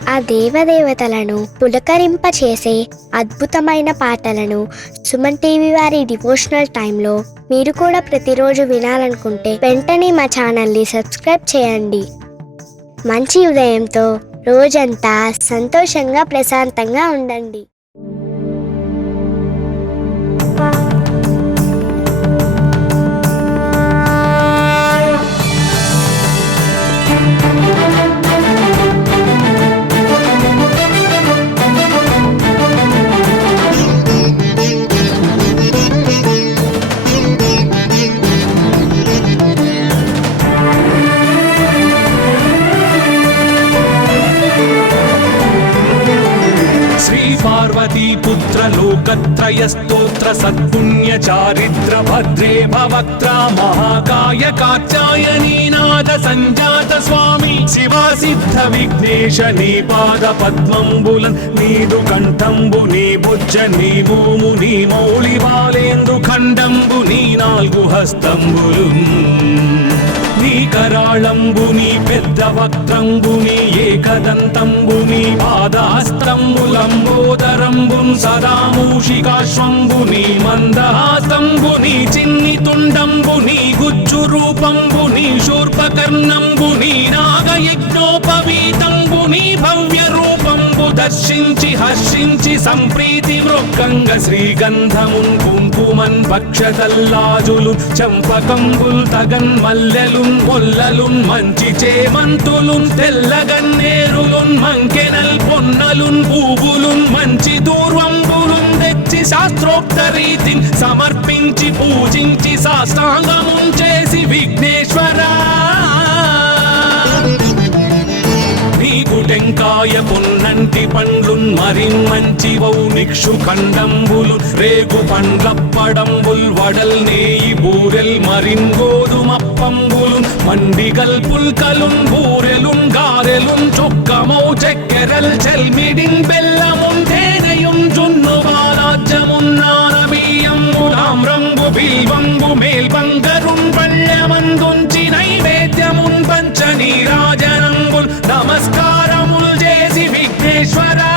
ఆ దేవదేవతలను పులకరింపచేసే అద్భుతమైన పాటలను సుమన్ టీవీ వారి డివోషనల్ టైంలో మీరు కూడా ప్రతిరోజు వినాలనుకుంటే వెంటనే మా ఛానల్ని సబ్స్క్రైబ్ చేయండి. మంచి ఉదయంతో రోజంతా సంతోషంగా ప్రశాంతంగా ఉండండి. पार्वतीपुत्र लोकत्रयस्तोत्र सत्पुण्य चारिद्र भद्रे भवक्त्रा महाकाय कात्यायनीनाद संजात स्वामी शिवा सिद्ध विघ्नेश नी पाद पद्मंबुलन् नीदु कंठंबु नी भुज नी भूमु नी मौळि बालेंदु खंडंबु नी नाल्गु हस्तंबुलुन् నీ కరాళంబుని పెద్ద వక్త్రంబుని ఏకదంతంబుని పాదహస్తంబులంబోదరంబున్ సదా మూషికాశ్వంబుని మందహాసంబుని చిన్ని తుండంబుని గుజ్జు రూపంబుని శూర్పకర్ణంబుని నాగయజ్ఞోపవీతంబుని భవ్య రూపంబు దర్శించి హర్షించి సంప్రీతి వృక్కంగ శ్రీగంధమున్ కుంకుమన్ భక్షతల్లాజులు చంపకంబుల్ తగన్ మల్లెలున్ మొల్లలున్ మంచి చేమంతులున్ తెల్లగన్నేరులున్ మంకెనల్ పొన్నలున్ పూవులున్ మంచి దూర్వంబులున్ తెచ్చి శాస్త్రోక్త రీతిని సమర్పించి పూజించి సాష్టాంగమున్ చేసి విఘ్నేశ్వరా టెంకాయ పొన్నంటి పండ్లున్ మరిన్ మంచివౌ నిక్షు ఖండంబులు రేగు పండ్లప్పడంబుల్ వడల్ నేయి బూరెల్ మరిన్ గోధుమప్పంబులు మండిగల్ పుల్కలున్ బూరెలున్ గారెలున్ చొక్కమౌ చెక్కెరల్ చెల్మిడిన్ బెల్లమున్ తేనెయున్ జున్ను బాలాజ్యమున్ నానబియ్యంబులాం రంగు బిల్వంబు మేల్బంగరున్ పళ్ళమందుంచి నైవేద్యమున్ పంచ నీరాజనంబుల్ నమస్కారముల్ చేసి విఘ్నేశ్వరా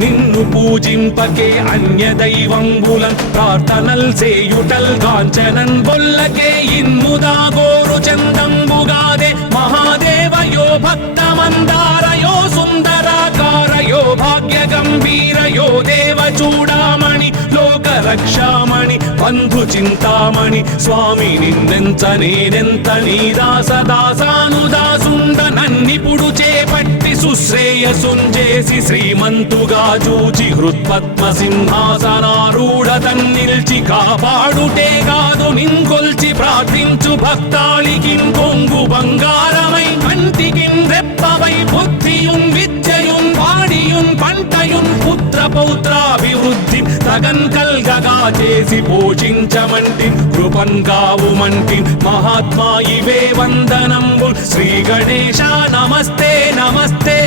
నిన్ను పూజింపకే అన్య దైవంబులన్ ప్రార్థనల్ సేయుటల్ కాంచనన్ బొల్లకే ఇన్ముదా గోరు చందంబుగాదే మహాదేవయో భక్తమందారయో సుందరాకారయో భాగ్య గంభీరయో దేవ చూడామణి లోక రక్షామణి బంధు చింతామణి స్వామి నిన్నెంత నేనెంత నీ దాసదాసానుదాసుండ నన్నిపుడు చేపట్టి సుశ్రేయసుంజేసి శ్రీమంతుగా చూచి హృత్పద్మ సింహాసనారూఢ తన్నిల్చి కాపాడుటే కాదు నింకొల్చి ప్రార్థించు భక్తాళికిం కొంగు బంగారమై కంటికిం రెప్పవై బుద్ధియున్ విద్యయున్ వాడియున్ పంటయున్ పుత్ర పౌత్రాభివృద్ధి తగన్ కల్గగా చేసి పోషించమంటి కృపన్ కావుమంటి మహాత్మా ఇవే వందనంబు శ్రీ గణేశ నమస్తే నమస్తే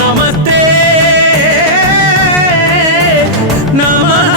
నమస్తే నమః.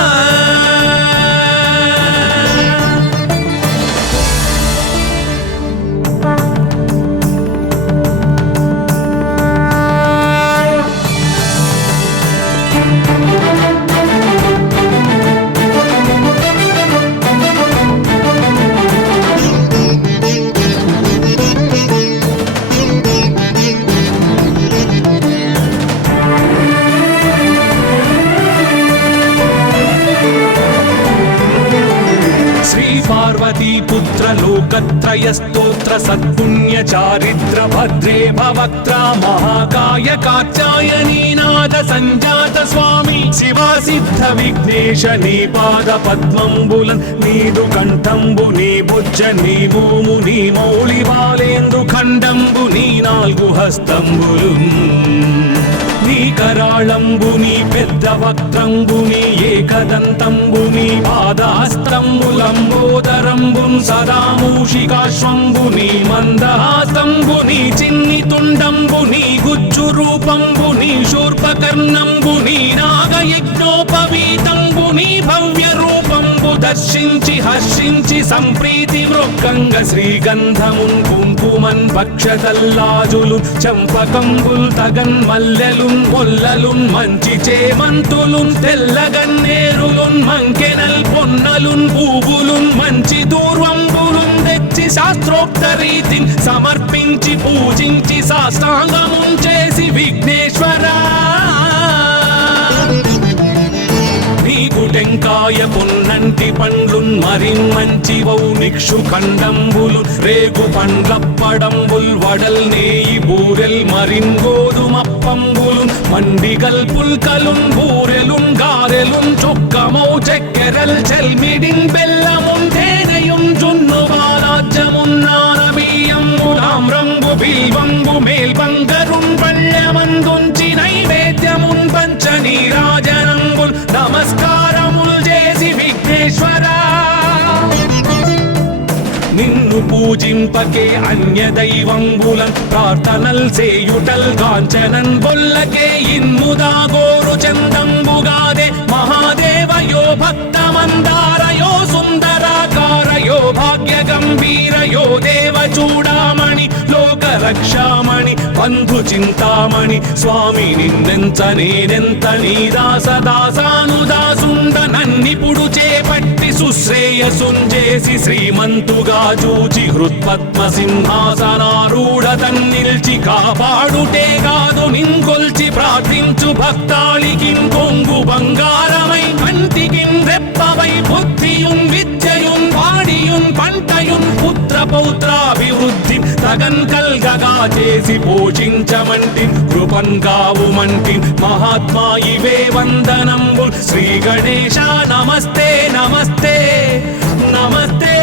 पार्वतीपुत्र लोकत्रयस्तोत्र सत्पुण्य चारिद्र भद्रे भवक्त्रा महाकाय कात्यायनीनाद संजात स्वामी शिवा सिद्ध विघ्नेश नी पाद पद्मंबुलन् नीदु कंठंबु नी भुज नी भूमु नी मौळि बालेंदु खंडंबु नी नाल्गु हस्तंबुलुन् నీ కరాళంబుని పెద్ద వక్త్రంబుని ఏకదంతంబుని పాదహస్తంబులంబోదరంబున్ సదా మూషికాశ్వంబుని మందహాసంబుని చిన్ని తుండంబుని గుజ్జు రూపంబుని శూర్పకర్ణంబుని నాగయజ్ఞోపవీతంబుని భవ్య రూపంబు దర్శించి హర్షించి సంప్రీతి వృక్కంగ శ్రీగంధమున్ కుంకుమన్ భక్షతల్లాజులు చంపకంబుల్ తగన్ మల్లెలున్ మొల్లలున్ మంచి చేమంతులున్ తెల్లగన్నేరులున్ మంకెనల్ పొన్నలున్ పూవులున్ మంచి దూర్వంబులున్ తెచ్చి శాస్త్రోక్త రీతిని సమర్పించి పూజించి సాష్టాంగమున్ చేసి విఘ్నేశ్వరా నీకు టెంకాయ పొన్నంటి పండ్లున్ మరిన్ మంచి వౌనిక్షు ఖండంబులు రేగు పండ్లప్పడంబుల్ వడల్ నేయి బూరెల్ మరిన్ గోధుమప్పంబులు మండిగల్ పుల్కలున్ బూరెలున్ గారెలున్ చొక్కమౌ చెక్కెరల్ చెల్మిడిన్ బెల్లమున్ తేనెయున్ జున్ను బాలాజ్యమున్ నానబియ్యంబులాం రంగు బిల్వంబు మేల్బంగరున్ పళ్ళమందుంచి నైవేద్యమున్ పంచనీరాజనంబుల్ నమస్కారముల్ చేసి విఘ్నేశ్వరా నిన్ను పూజింపకే అన్య దైవంబులన్ ప్రార్థనల్ సేయుటల్ కాంచనన్ బొల్లకే ఇన్ముదా గోరు చందంబుగాదే మహాదేవయో భక్తమందారయో సుందరాకారయో భాగ్య గంభీరయో దేవ చూడామణి లోక రక్షామణి బంధు చింతామణి స్వామి నిన్నెంత నేనెంత నీ దాసదాసానుదాసుండ నన్నిపుడు చేపట్టి సుశ్రేయసుంజేసి శ్రీమంతుగా చూచి హృత్పద్మ సింహాసనారూఢ తన్నిల్చి కాపాడుటే కాదు నింకొల్చి ప్రార్థించు భక్తాళికిం కొంగు బంగారమై కంటికిం రెప్పవై బుద్ధియున్ విద్యయున్ వాడియున్ పంటయున్ పుత్ర పౌత్రాభివృద్ధి తగన్ కల్గగా చేసి పోషించమంటి కృపన్ కావుమంటి మహాత్మా ఇవే వందనంబు శ్రీ గణేశ నమస్తే నమస్తే నమస్తే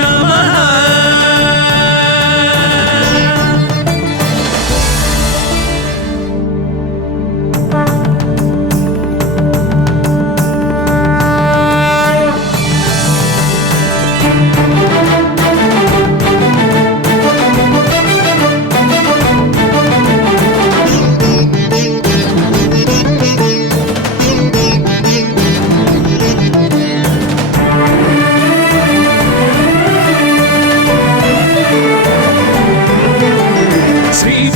నమః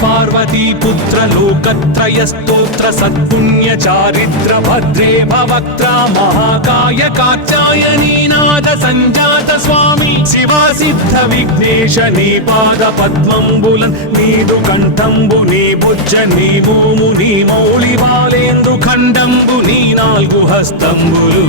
పార్వతీపుత్ర లోకత్రయ స్తోత్ర సత్పుణ్య చారిత్ర భద్రే భవక్త్ర మహాకాయ కాత్యాయనీనాథ సంజాత స్వామి శివా సిద్ధ విఘ్నేశ నీ పాద పద్మంబులన్ నీదు కంఠంబు నీ బుజ్జ నీ భూము నీ మౌళి బాలేందు ఖండంబు నీ నాలుగు హస్తంబులు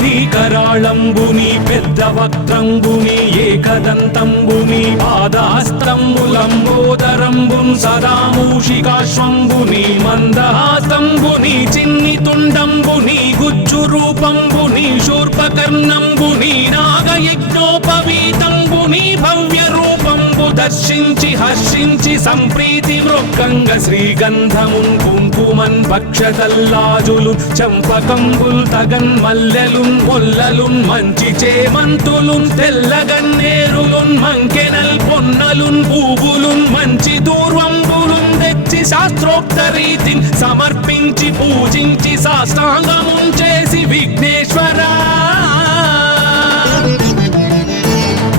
నీ కరాళంబుని పెద్ద వక్త్రంబుని ఏకదంతంబుని పాదాస్తంబులంబోదరంబున్ సదామూషికాశ్వంబుని మందహాస్తంబుని చిన్ని తుండంబుని గుజ్జు రూపంబుని శూర్పకర్ణంబుని నాగయజ్ఞోపవీతంబుని భవ్య రూపంబు దర్శించి హర్షించి సంప్రీతి మృక్కంగ శ్రీగంధమున్ కుంకుమన్ భక్షతల్లాజులు చంపకంబుల్ తగన్ మల్లెలున్ మొల్లలున్ మంచి చేమంతులున్ తెల్లగన్నేరులున్ మంకెనల్ పొన్నలున్ పూవులున్ మంచి దూర్వంబులున్ తెచ్చి శాస్త్రోక్త రీతిని సమర్పించి పూజించి సాష్టాంగమున్ చేసి విఘ్నేశ్వరా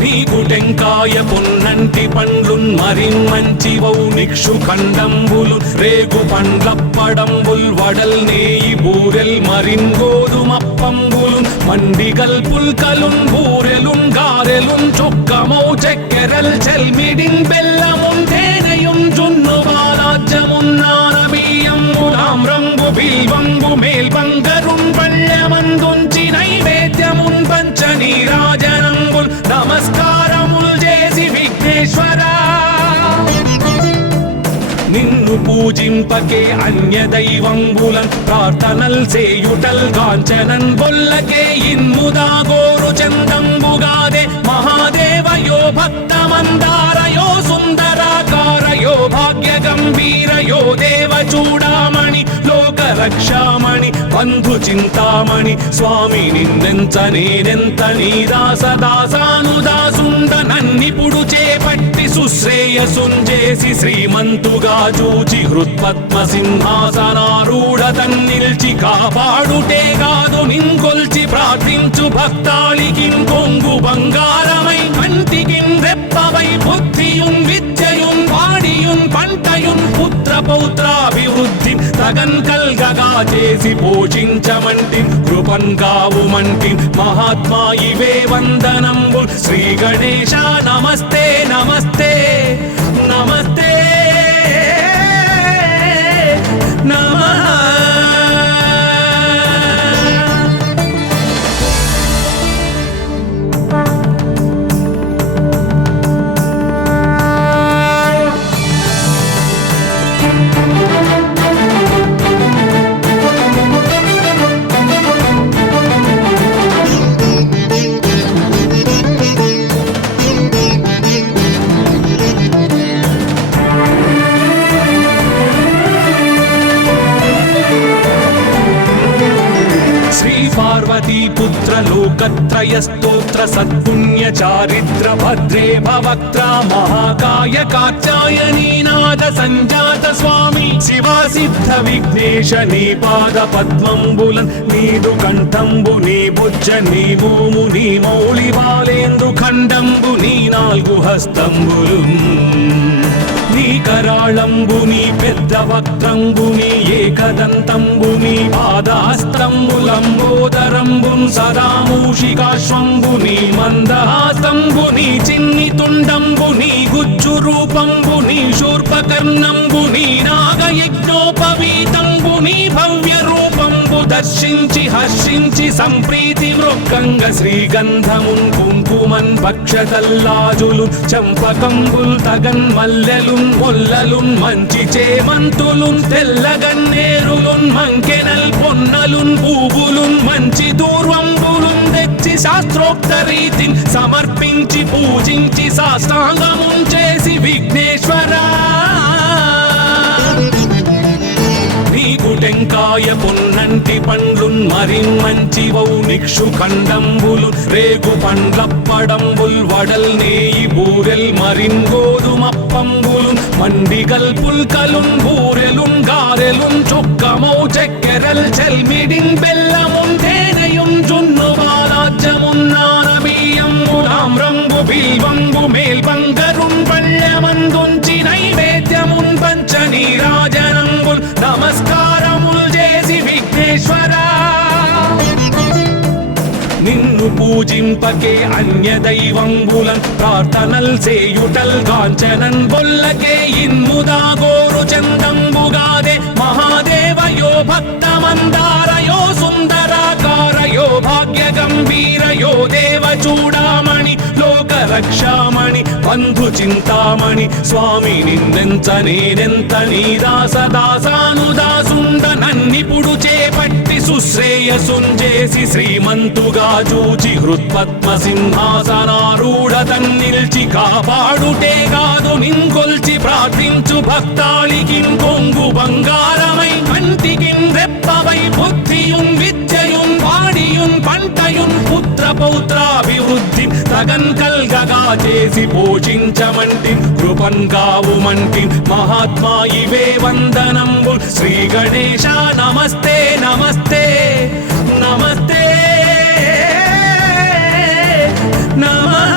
నీకు టెంకాయ పొన్నంటి పండ్లున్ మరిన్ మంచి వౌనిక్షు ఖండంబులు రేగు పండ్లప్పడంబుల్ వడల్ నేయి బూరెల్ మరిన్ గోధుమప్పంబులు మండిగల్ పుల్కలున్ బూరెలున్ గారెలున్ చొక్కమౌ చెక్కెరల్ చెల్మిడిన్ బెల్లమున్ తేనెయున్ జున్ను బాలాజ్యమున్ నానబియ్యంబులాం రంగు బిల్వంబు మేల్బంగరున్ పళ్ళమందుంచి నైవేద్యమున్ పంచనీరాజనంబుల్ నమస్కారముల్ చేసి విఘ్నేశ్వరా నిన్ను పూజింపకే అన్య దైవంబులన్ ప్రార్థనల్ సేయుటల్ కాంచనన్ బొల్లకే ఇన్ముదా గోరు చందంబుగాదే మహాదేవయో భక్తమందారయో సుందరాకారయో భాగ్య గంభీరయో దేవ చూడామణి లోక రక్షామణి బంధు చింతామణి స్వామి నిన్నెంత నేనెంత నీ దాసదాసానుదాసుండ నన్నిపుడు చేపట్టి సుశ్రేయసుంజేసి శ్రీమంతుగా చూచి హృత్పద్మ సింహాసనారూఢ తన్నిల్చి కాపాడుటే కాదు నింకొల్చి ప్రార్థించు భక్తాళికిం కొంగు బంగారం పుత్రపౌత్రాభివృద్ధి తగన్ కల్గగా చేసి పోషించమంటి కృపన్ కావుమంటి మహాత్మా ఇవే వందనంబు శ్రీ గణేశ నమస్తే నమస్తే నమస్తే నమః. పార్వతీ పుత్ర లోకత్రయ స్తోత్ర సత్పుణ్య చారిత్ర భద్రే భవక్త్ర మహాకాయ కాచాయనీనాద సంజాత స్వామి శివా సిద్ధ విఘ్నేశ నీ పాద పద్మంబులన్ నీదు కంఠంబు నీ బుజ్జ నీ భూము నీ మౌళి బాలేందు ఖండంబు నీ నాల్గు హస్తంబులు నీ కరాళంబుని పెద్ద వక్త్రంబుని ఏకదంతంబుని పాదాస్తంబులంబోదరంబున్ సదా మూషికాశ్వంబుని మందహాసంబుని చిన్ని తుండంబుని గుజ్జు రూపంబుని శూర్పకర్ణంబుని నాగయజ్ఞోపవీతంబుని భవ్య రూపంబు దర్శించి హర్షించి సంప్రీతి మృక్కంగ శ్రీగంధమున్ కుంకుమన్ భక్షతల్లాజులు చంపకంబుల్ తగన్ మల్లెలున్ మొల్లలున్ మంచి చేమంతులున్ తెల్లగన్నేరులున్ మంకెనల్ పొన్నలున్ పూవులున్ మంచి దూర్వంబులున్ తెచ్చి శాస్త్రోక్త రీతిని సమర్పించి పూజించి సాష్టాంగమున్ చేసి విఘ్నేశ్వరా నీకు టెంకాయ పొన్నంటి పండ్లున్ మరిన్మంచివౌ నిక్షు ఖండంబులు రేగు పండ్లప్పడంబుల్ వడల్ నేయి బూరెల్ మరిన్ గోధుమప్పంబులు మండిగల్ పుల్కలున్ బూరెలున్ గారెలున్ చొక్కమౌ చెక్కెరల్ చెల్మిడిన్ బెల్లమున్ తేనెయున్ జున్ను బాలాజ్యమున్ నానబియ్యంబులామ్రంబు బిల్వంబు మేల్బంగరున్ పళ్ళెమందుంచి నైవేద్యమున్ పంచ నీరాజనంబుల్ నమస్కారముల్ చేసి విఘ్నేశ్వరా నిన్ను పూజింపకే అన్య దైవంబులన్ ప్రార్థనల్ సేయుటల్ కాంచనన్ బొల్లకే ఇన్ముదా గోరు చందంబుగాదే మహాదేవయో భక్తమందారయో సుందరాకారయో భాగ్య గంభీరయో దేవ చూడామణి లోక రక్షామణి బంధు చింతామణి స్వామి నిన్నెంత నేనెంత నీ దాసదాసానుదాసుండ నన్నిపుడు చేపట్టి సుశ్రేయసుంజేసి శ్రీమంతుగా చూచి హృత్పద్మ సింహాసనారూఢ తన్నిల్చి కాపాడుటే కాదు నింకొల్చి ప్రార్థించు భక్తాళికిన్ కొంగు బంగారమై కంటికిన్ రెప్పవై బుద్ధియున్ విద్యయున్ వాడియున్ పంటయున్ పుత్ర పౌత్రాభివృద్ధి తగన్ కల్గగా చేసి పోషించమంటి కృపన్ కావుమంటి మహాత్మా ఇవే వందనంబు శ్రీ గణేశ నమస్తే నమస్తే నమస్తే నమః.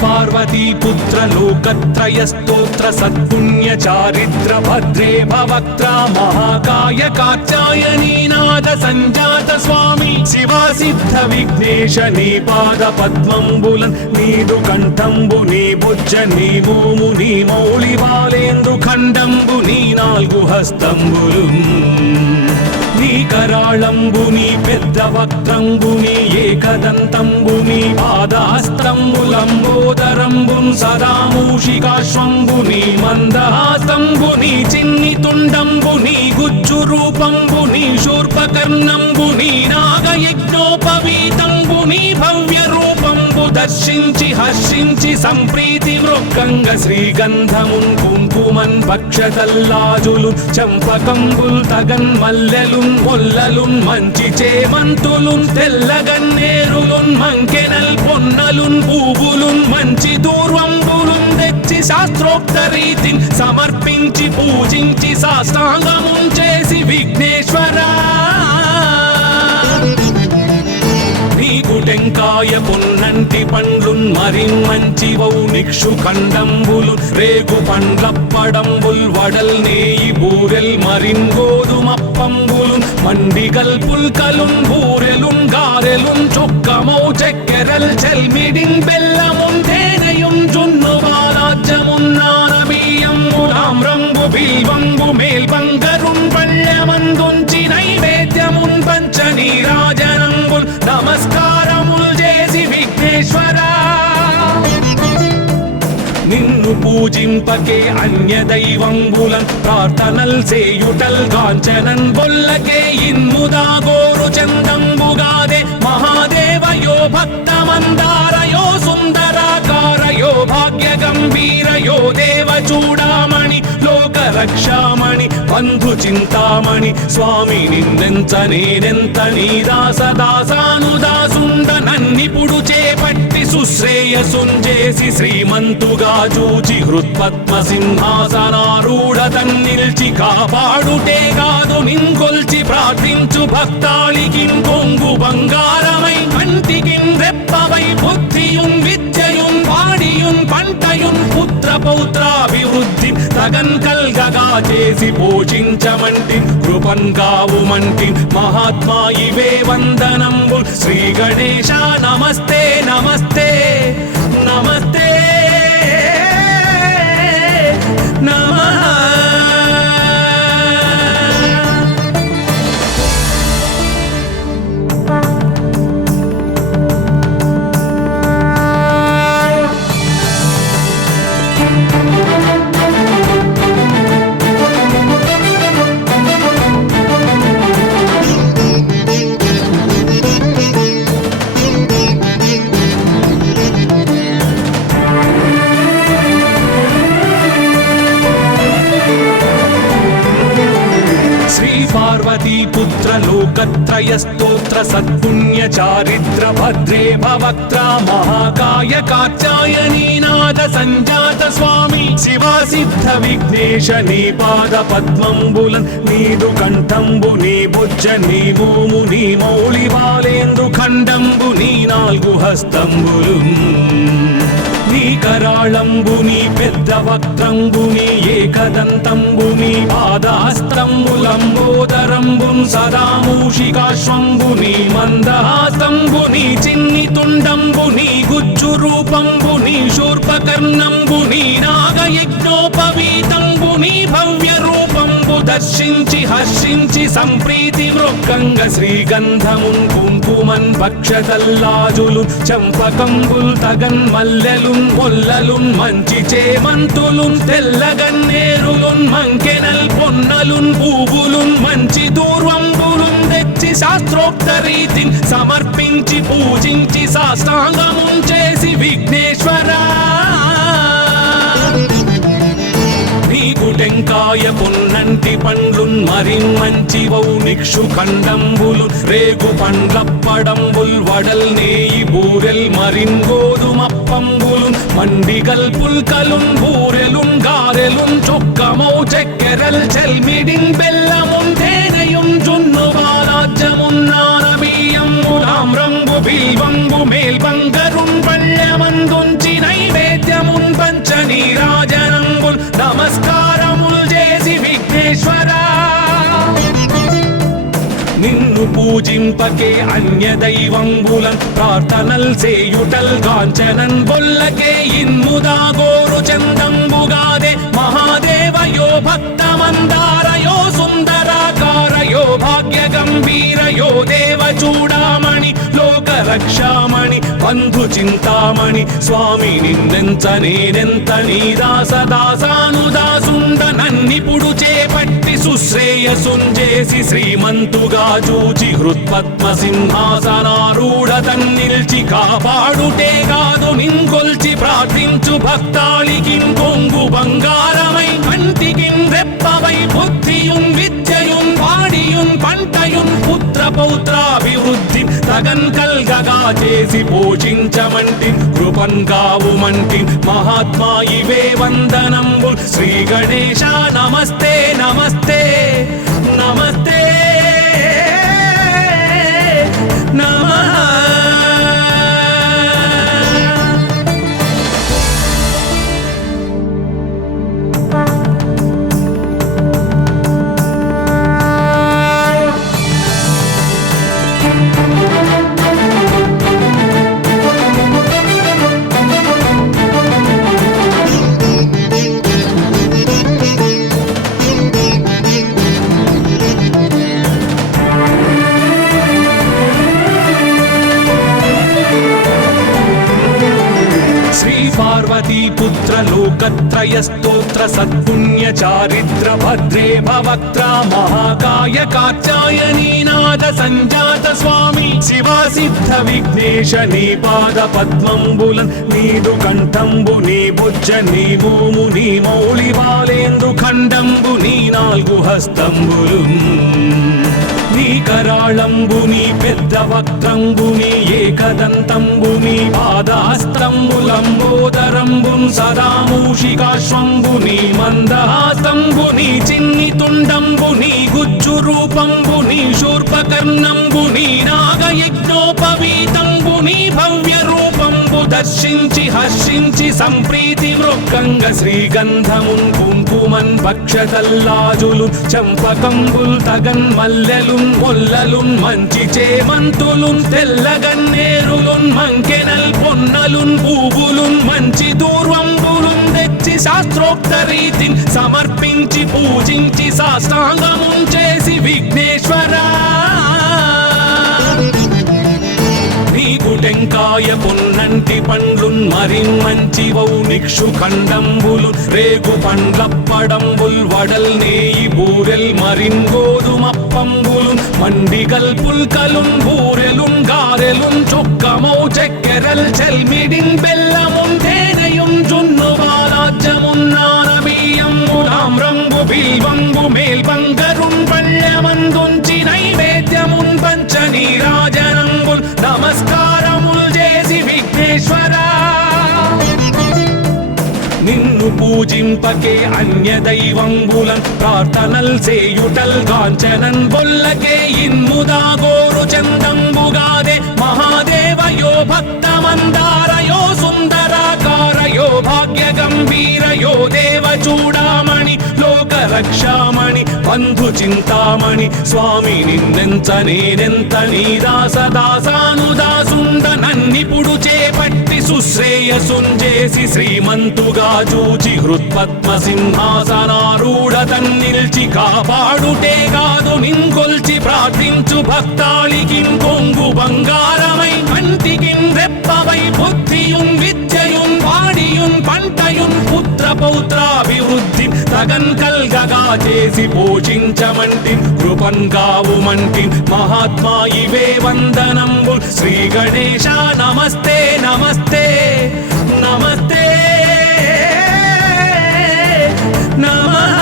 పార్వతీ పుత్ర లోకత్రయ స్తోత్ర సత్పుణ్య చారిత్ర భద్రే భవక్త్ర మహాకాయ కాచాయనీనాద సంజాత స్వామి శివా సిద్ధ విఘ్నేశ నీ పాద పద్మంబులన్ నీదు కంఠంబు నీ బుజ్జ నీ భూము నీ మౌళి బాలేందు ఖండంబు నీ నాల్గు హస్తంబులు నీ కరాళంబుని పెద్ద వక్త్రంబుని ఏకదంతంబుని పాదాస్తంబులంబోదరంబున్ సదా మూషికాశ్వంబుని మందహాసంబుని చిన్ని తుండంబుని గుజ్జు రూపంబుని శూర్పకర్ణంబుని నాగయజ్ఞోపవీతంబుని భవ్య రూపంబు దర్శించి హర్షించి సంప్రీతి మృక్కంగ శ్రీగంధమున్ కుంకుమన్ భక్షతల్లాజులు చంపకంబుల్ తగన్ మల్లెలున్ మొల్లలున్ మంచి చేమంతులున్ తెల్లగన్నేరులున్ మంకెనల్ పొన్నలున్ పూవులున్ మంచి దూర్వంబులున్ తెచ్చి శాస్త్రోక్త రీతిని సమర్పించి పూజించి సాష్టాంగమున్ చేసి విఘ్నేశ్వరా నీకు టెంకాయ పొన్నంటి పండ్లున్ మరిన్మంచివౌ నిక్షు ఖండంబులు రేగు పండ్లప్పడంబుల్ వడల్ నేయి బూరెల్ మరిన్ గోధుమప్పంబులు మండిగల్ పుల్కలున్ బూరెలున్ గారెలున్ చొక్కమౌ చెక్కెరల్ చెల్మిడిన్ బెల్లమున్ తేనెయున్ జున్ను బాలాజ్యమున్ నానబియ్యంబులామ్రంబు బిల్వంబు మేల్బంగరున్ పళ్ళమందుంచి నైవేద్యమున్ పంచ నీరాజనంబుల్ నమస్కారముల్ చేసి విఘ్నేశ్వరా నిన్ను పూజింపకే అన్య దైవంబులన్ ప్రార్థనల్ సేయుటల్ కాంచనన్ బొల్లకే ఇన్ముదా గోరు చందంబుగాదే మహాదేవయో భక్తమందారయో సుందరాకారయో భాగ్య గంభీరయో దేవ చూడామణి లోక రక్షామణి బంధు చింతామణి స్వామి నిన్నెంత నేనెంత నీ దాసదాసానుదాసుండ నన్నిపుడు చేపట్టి సుశ్రేయసుంజేసి శ్రీమంతుగా చూచి హృత్పద్మ సింహాసనారూఢ తన్నిల్చి కాపాడుటే కాదు నింకొల్చి ప్రార్థించు భక్తాళికిన్ కొంగు బంగారమై కంటికిన్ రెప్పవై బుద్ధియున్ విద్యయున్ వాడియున్ పంటయున్ పుత్ర పౌత్రాభివృద్ధి తగన్ కల్గగా చేసి పోషించమంటి కృపన్ కావుమంటి మహాత్మా ఇవే వందనంబు శ్రీ గణేశ నమస్తే నమస్తే నమస్తే నమః పార్వతీ పుత్ర లోకత్రయ స్తోత్ర సత్పుణ్య చారిత్ర భద్రే భవక్త్ర మహాకాయ కాత్యాయనీనాథ సంజాత స్వామి శివా సిద్ధ విఘ్నేశ నీ పాద పద్మంబులన్ నీదు కంఠంబు నీ బుజ్జ నీ భూము నీ మౌళి బాలేందు ఖండంబు నీ నాల్గు హస్తంబులు నీ కరాళంబు నీ పెద్ద వక్త్రంబు నీ ఏకదంతంబు నీ పాదహస్తంబులంబోదరంబున్ సదా మూషికాశ్వంబు నీ మందహాసంబు నీ చిన్ని తుండంబు నీ గుజ్జు రూపంబు నీ శూర్పకర్ణంబు నీ నాగయజ్ఞోపవీతంబు నీ భవ్య రూపంబు దర్శించి హర్షించి సంప్రీతి మృక్కంగ శ్రీగంధమున్ కుంకుమన్ భక్షతల్లాజులు చంపకంబుల్ తగన్ మల్లెలున్ మొల్లలున్ మంచి చేమంతులున్ తెల్లగన్నేరులున్ మంకెనల్ పొన్నలున్ పూవులున్ మంచి దూర్వంబులున్ తెచ్చి శాస్త్రోక్త రీతిని సమర్పించి పూజించి సాష్టాంగమున్ చేసి విఘ్నేశ్వరా నీకు టెంకాయ పొన్నంటి పండ్లున్ మరిన్మంచివౌ నిక్షు ఖండంబులు రేగు పండ్లప్పడంబుల్ వడల్ నేయి బూరెల్ మరిన్ గోధుమప్పంబులు మండిగల్ పుల్కలున్ బూరెలున్ గారెలున్ చొక్కమౌ చెక్కెరల్ చెల్మిడిన్ బెల్లమున్ తేనెయున్ జున్ను బాలాజ్యమున్ నానబియ్యంబులామ్రంబు బిల్వంబు మేల్బంగరున్ పళ్ళమందుంచి నైవేద్యమున్ పంచ నీరాజనంబుల్ నమస్కారముల్ చేసి విఘ్నేశ్వరా నిన్ను పూజింపకే అన్య దైవంబులన్ ప్రార్థనల్ సేయుటల్ కాంచనన్ బొల్లకే ఇన్ముదా గోరు చందంబుగాదే మహాదేవయో భక్తమందారయో సుందరాకారయో భాగ్య గంభీరయో దేవ చూడామణి లోక రక్షామణి బంధు చింతామణి స్వామి నిన్నెంత నేనెంత నీ దాసదాసానుదాసుండ నన్నిపుడు చేపట్టి సుశ్రేయసుంజేసి శ్రీమంతుగా చూచి హృత్పద్మ సింహాసనారూఢ తన్నిల్చి కాపాడుటే కాదు నింకొల్చి ప్రార్థించు భక్తాళికి కొంగు బంగారమై కంటికి రెప్పవై బుద్ధియున్ విద్యయున్ వాడియున్ పంటయున్ పుత్ర పౌత్రాభివృద్ధి తగన్ కల్గగా చేసి పోషించమంటి కృపన్ కావుమంటి మహాత్మా ఇవే వందనంబు శ్రీ గణేశ నమస్తే నమస్తే నమస్తే నమః. పార్వతీ పుత్ర లోకత్రయ స్తోత్ర సత్పుణ్య చారిత్ర భద్రే భవక్త్ర మహాకాయ కాత్యాయనీనాథ సంజాత స్వామి శివా సిద్ధ విఘ్నేశ నీ పాద పద్మంబులన్ నీదు కంఠంబు నీ బుజ్జ నీ భూము నీ మౌళి బాలేందు ఖండంబు నీ నాలుగు హస్తంబులు నీ కరాళంబుని పెద్ద వక్త్రంబుని ఏకదంతంబుని పాదహస్తంబులంబోదరంబున్ సదా మూషికాశ్వంబుని మందహాస్తంబుని చిన్ని తుండంబుని గుజ్జు రూపంబుని శూర్పకర్ణంబుని నాగయజ్ఞోపవీతంబుని భవ్య రూపంబు దర్శించి హర్షించి సంప్రీతి వృక్కంగ శ్రీగంధమున్ కుంకుమన్ భక్షతల్లాజులు చంపకంబుల్ తగన్ మల్లెలున్ మొల్లలున్ మంచి చేమంతులున్ తెల్లగన్నేరులున్ మంకెనల్ పొన్నలున్ పూవులున్ మంచి దూర్వంబులున్ తెచ్చి శాస్త్రోక్త రీతిని సమర్పించి పూజించి సాష్టాంగమున్ చేసి విఘ్నేశ్వరా నీకు టెంకాయ పొన్నంటి పండ్లున్ మరిన్ మంచి వౌ నిక్షు ఖండంబులు రేగు పండ్లప్పడంబుల్ వడల్ నేయి బూరెల్ మరిన్ గోధుమప్పంబులు మండిగల్ పుల్కలున్ బూరెలున్ గారెలున్ చొక్కమౌ చెక్కెరల్ చెల్మిడిన్ బెల్లమున్ తేనెయున్ జున్ను బాలాజ్యమున్ నానబియ్యంబులామ్రంబు బిల్వంబు మేల్బంగరున్ పళ్ళమందుంచి నైవేద్యమున్ పంచ నీరాజనంబుల్ నమస్కారముల్ చేసి విఘ్నేశ్వరా నిన్ను పూజింపకే అన్య దైవంబులన్ ప్రార్థనల్ సేయుటల్ కాంచనన్ బొల్లకే ఇన్ముదా గోరు చందంబుగాదే మహాదేవయో భక్తమందారయో సుందరాకారయో భాగ్య గంభీరయో దేవ చూడామణి లోక రక్షామణి బంధు చింతామణి స్వామి నిన్నెంత నేనెంత నీ దాసదాసానుదాసుండ నన్నిపుడు చేపట్టి సుశ్రేయసుంజేసి శ్రీమంతుగా చూచి హృత్పద్మ సింహాసనారూఢ తన్నిల్చి కాపాడుటే కాదు నింకొల్చి ప్రార్థించు భక్తాళికి కొంగు బంగారమై కంటికి రెప్పవై బుద్ధియున్ విద్యయున్ వాడియున్ పంటయున్ పుత్ర పౌత్రాభివృద్ధి తగన్ కల్గగా చేసి పోషించమంటి కృపన్ కావుమంటి మహాత్మా ఇవే వందనంబు శ్రీ గణేశ నమస్తే నమస్తే నమస్తే నమః.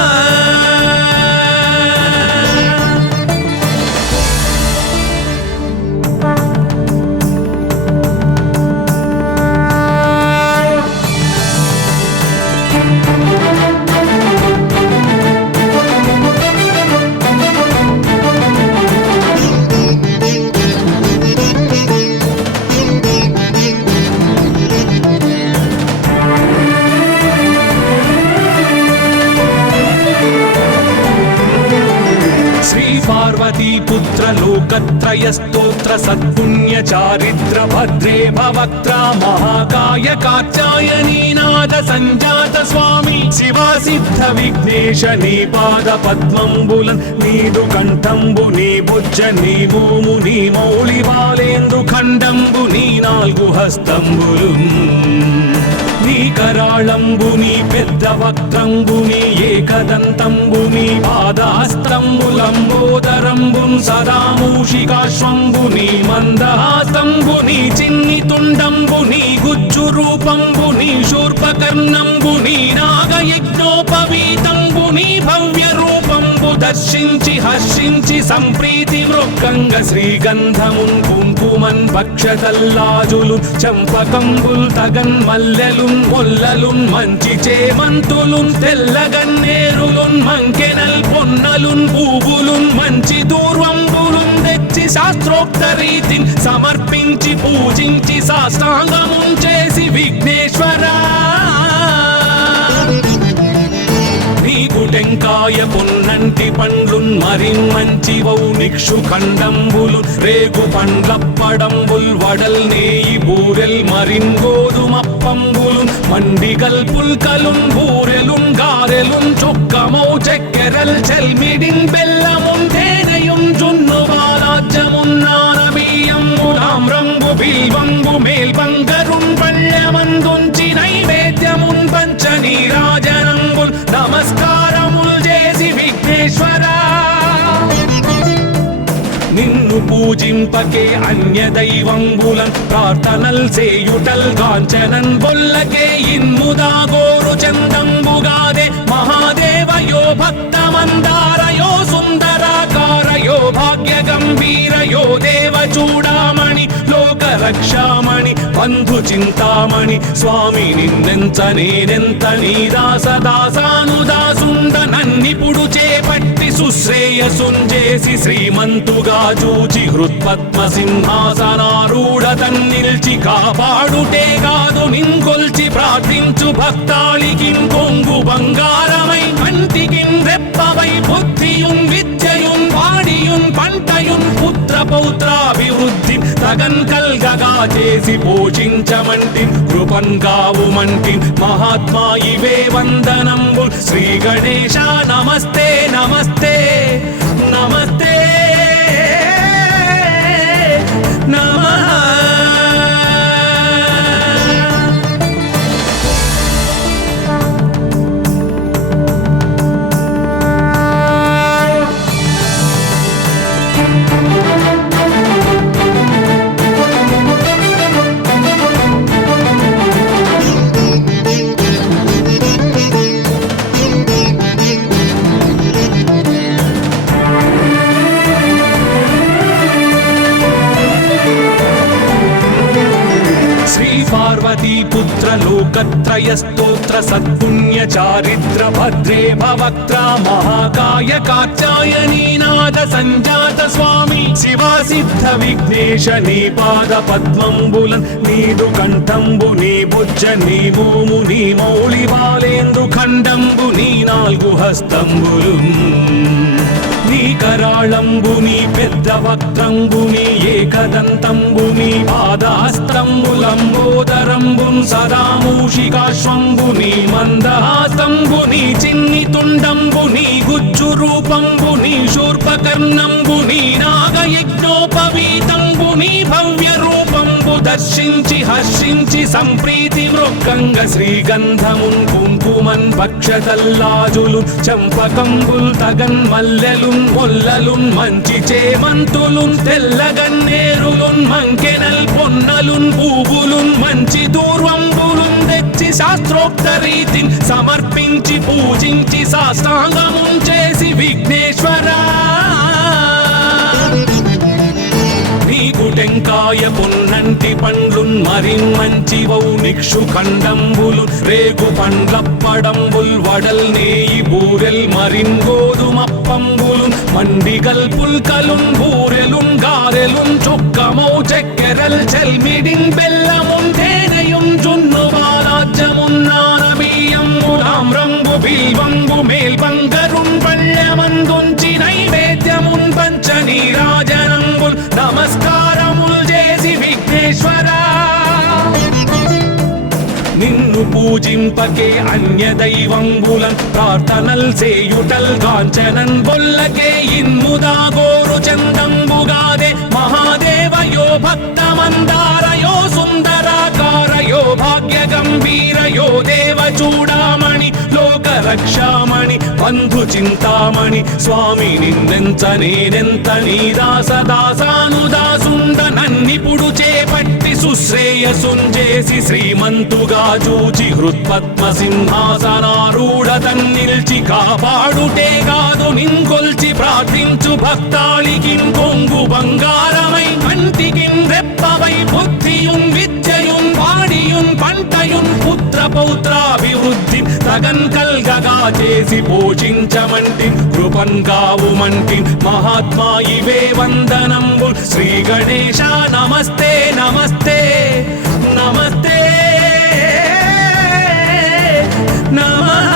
పార్వతీ పుత్ర లోకత్రయ స్తోత్ర సత్పుణ్య చారిత్ర భద్రే భవక్త్ర మహాకాయ కాత్యాయనీనాథ సంజాత స్వామి శివా సిద్ధ విఘ్నేశ నీ పాద పద్మంబులన్ నీదు కంఠంబు నీ బుజ్జ నీ భూము నీ మౌళి బాలేందు ఖండంబు నీ నాలుగు హస్తంబులు నీ కరాళంబుని పెద్ద వక్త్రంబుని ఏకదంతంబుని పాదాస్త్రంబులంబోదరంబున్ సదా మూషికాశ్వంబుని మందహాసంబుని చిన్ని తుండంబుని గుజ్జు రూపంబుని శూర్పకర్ణంబుని నాగయజ్ఞోపవీతంబుని భవ్య రూపంబు దర్శించి హర్షించి సంప్రీతి మృక్కంగ శ్రీగంధమున్ కుంకుమన్ భక్షతల్లాజులు చంపకంబుల్ తగన్ మల్లెలున్ మొల్లలున్ మంచి చేమంతులున్ తెల్లగన్నేరులున్ మంకెనల్ పొన్నలున్ పూవులున్ మంచి దూర్వంబులున్ తెచ్చి శాస్త్రోక్త రీతిని సమర్పించి పూజించి సాష్టాంగమున్ చేసి విఘ్నేశ్వరా నీకు టెంకాయ పొన్నంటి పండ్లున్ మరిన్ మంచివౌ నిక్షు ఖండంబులు రేగు పండ్లప్పడంబుల్ వడల్ నేయి బూరెల్ మరిన్ గోధుమప్పంబులు మండిగల్ పుల్కలున్ బూరెలున్ గారెలున్ చొక్కమౌ చక్కెరల్ చెల్మిడిన్ బెల్లమున్ తేనెయున్ జున్ను బాలాజ్యమున్ నానబియ్యంబులామ్రంబు బిల్వంబు మేల్బంగరున్ పళ్ళమందుంచి నైవేద్యమున్ పంచ నీరాజనంబుల్ నమస్కారముల్ చేసి విఘ్నేశ్వరా నిన్ను పూజింపకే అన్య దైవంబులన్ ప్రార్థనల్ సేయుటల్ కాంచనన్ బొల్లకే ఇన్ముదాగోరు చందంబుగాదే మహాదేవయో భక్తమందారయో సుందరాకారయో భాగ్య గంభీరయో దేవ చూడామణి లోక రక్షామణి బంధు చింతామణి స్వామి నిన్నెంత నేనెంత నీ దాసదాసానుదాసుండ నన్నిపుడు చేపట్టి సుశ్రేయసుంజేసి శ్రీమంతుగా చూచి హృత్పద్మ సింహాసనారూఢ తన్నిల్చి కాపాడుటే కాదు నింకొల్చి ప్రార్థించు భక్తాళికిన్ కొంగు బంగారమై కంటికిన్ రెప్పవై బుద్ధియున్ విద్యయున్ వాడియున్ పంటయున్ పుత్ర పౌత్రాభివృద్ధి తగన్ కల్గగా చేసి పోషించమంటి కృపన్ కావుమంటి మహాత్మా ఇవే వందనంబు శ్రీ గణేశ నమస్తే నమస్తే నమస్తే నమః పార్వతీ పుత్ర లోకత్రయ స్తోత్ర సత్పుణ్య చారిత్ర భద్రే భవక్త్ర మహాకాయ కాత్యాయనీనాథ సంజాత స్వామి శివా సిద్ధ విఘ్నేశ నీ పాద పద్మంబులన్ నీదు కంఠంబు నీ బుజ్జ నీ భూము నీ మౌళి బాలేందు ఖండంబు నీ నాలుగు హస్తంబులున్ నీ కరాళంబుని పెద్ద వక్త్రంబుని ఏకదంతంబుని పాదాస్త్రంబులంబోదరంబున్ సదా మూషికాశ్వంబుని మందహాసంబుని చిన్ని తుండంబుని గుజ్జు రూపంబుని శూర్పకర్ణంబుని నాగయజ్ఞోపవీతంబుని భవ్య రూపంబు దర్శించి హర్షించి సంప్రీతి మృక్కంగ శ్రీగంధమున్ కుంకుమన్ భక్షతల్లాజులు చంపకంబుల్ తగన్ మల్లెలున్ మొల్లలున్ మంచి చేమంతులున్ తెల్లగన్నేరులున్ మంకెనల్ పొన్నలున్ పూవులున్ మంచి దూర్వంబులున్ తెచ్చి శాస్త్రోక్త రీతిని సమర్పించి పూజించి సాష్టాంగమున్ చేసి విఘ్నేశ్వరా నీకు టెంకాయ పొన్నంటి పండ్లున్ మరిన్ మంచివౌ నిక్షు ఖండంబులు రేగు పండ్లప్పడంబుల్ వడల్ నేయి బూరెల్ మరిన్ గోధుమప్పంబులు మండిగల్ పుల్కలున్ బూరెలున్ గారెలున్ చొక్కమౌ చక్కెరల్ చెల్మిడిన్ బెల్లమున్ తేనెయున్ జున్ను బాలాజ్యమున్ నానబియ్యంబులామ్రంబు బిల్వంబు మేల్బంగరున్ పళ్ళమందుంచి నైవేద్యమున్ పంచ నీరాజనంబుల్ నమస్కారముల్ చేసి విఘ్నేశ్వరా నిన్ను పూజింపకే అన్య దైవంబులన్ ప్రార్థనల్ సేయుటల్ కాంచనన్ బొల్లకే ఇన్ముదాగోరు చందంబుగాదే మహాదేవయో భక్తమందారయో సుందరాకారయో భాగ్య గంభీరయో చూడామణి లోక రక్షామణి బంధు చింతామణి స్వామి నిన్నెంత నేనెంత నీ దాసదాసానుదాసుండ నన్నిపుడు చేపట్టి సుశ్రేయసుంజేసి శ్రీమంతుగా చూచి హృత్పద్మ సింహాసనారూఢ తన్నిల్చి కాపాడుటే కాదు నింకొల్చి ప్రార్థించు భక్తాళికి కొంగు బంగారమై కంటికి రెప్పవై బుద్ధియున్ విద్యయున్ వాడియున్ పంటయున్ పుత్ర పౌత్రాభివృద్ధి తగన్ కల్గగా చేసి పోషించమంటి కృపన్ కావుమంటి మహాత్మా ఇవే వందనంబు శ్రీ గణేశ నమస్తే నమస్తే నమస్తే నమః.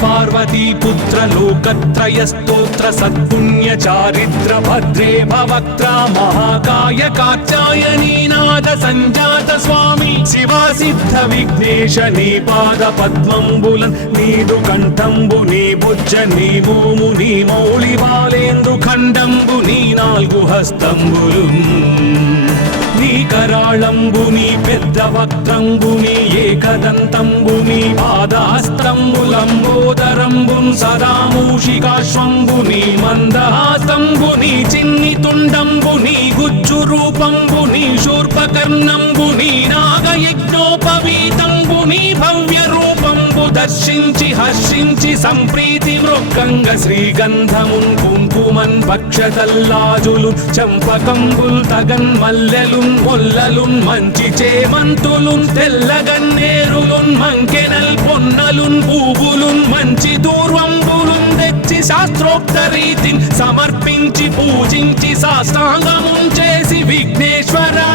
पार्वतीपुत्र लोकत्रयस्तोत्र सत्पुण्य चारिद्र भद्रे भवक्त्र महाकाय कात्यायनीनाद संजात स्वामी शिवा सिद्ध विघ्नेश नी पाद पद्मंबुलन नीदु कंठंबु नी बुज्ज नी भूमु नी मौళి బాలేందు ఖండంబు నీ నాలుగు హస్తంబులున్ నీ కరాళంబుని పెద్ద వక్త్రంబుని ఏకదంతంబుని పాదహస్తంబులంబోదరంబున్ సదా మూషికాశ్వంబుని మందహాసంబుని చిన్ని తుండంబుని గుజ్జు రూపంబుని శూర్పకర్ణంబుని నాగయజ్ఞోపవీతంబుని భవ్య రూపంబు దర్శించి హర్షించి సంప్రీతి మృక్కంగ శ్రీగంధమున్ కుంకుమన్ భక్షతల్లాజులు చంపకంబుల్ తగన్ మల్లెలున్ మొల్లలున్ మంచి చేమంతులున్ తెల్లగన్నేరులున్ మంకెనల్ పొన్నలున్ పూవులున్ మంచి దూర్వంబులున్ తెచ్చి శాస్త్రోక్త రీతిని సమర్పించి పూజించి సాష్టాంగమున్ చేసి విఘ్నేశ్వరా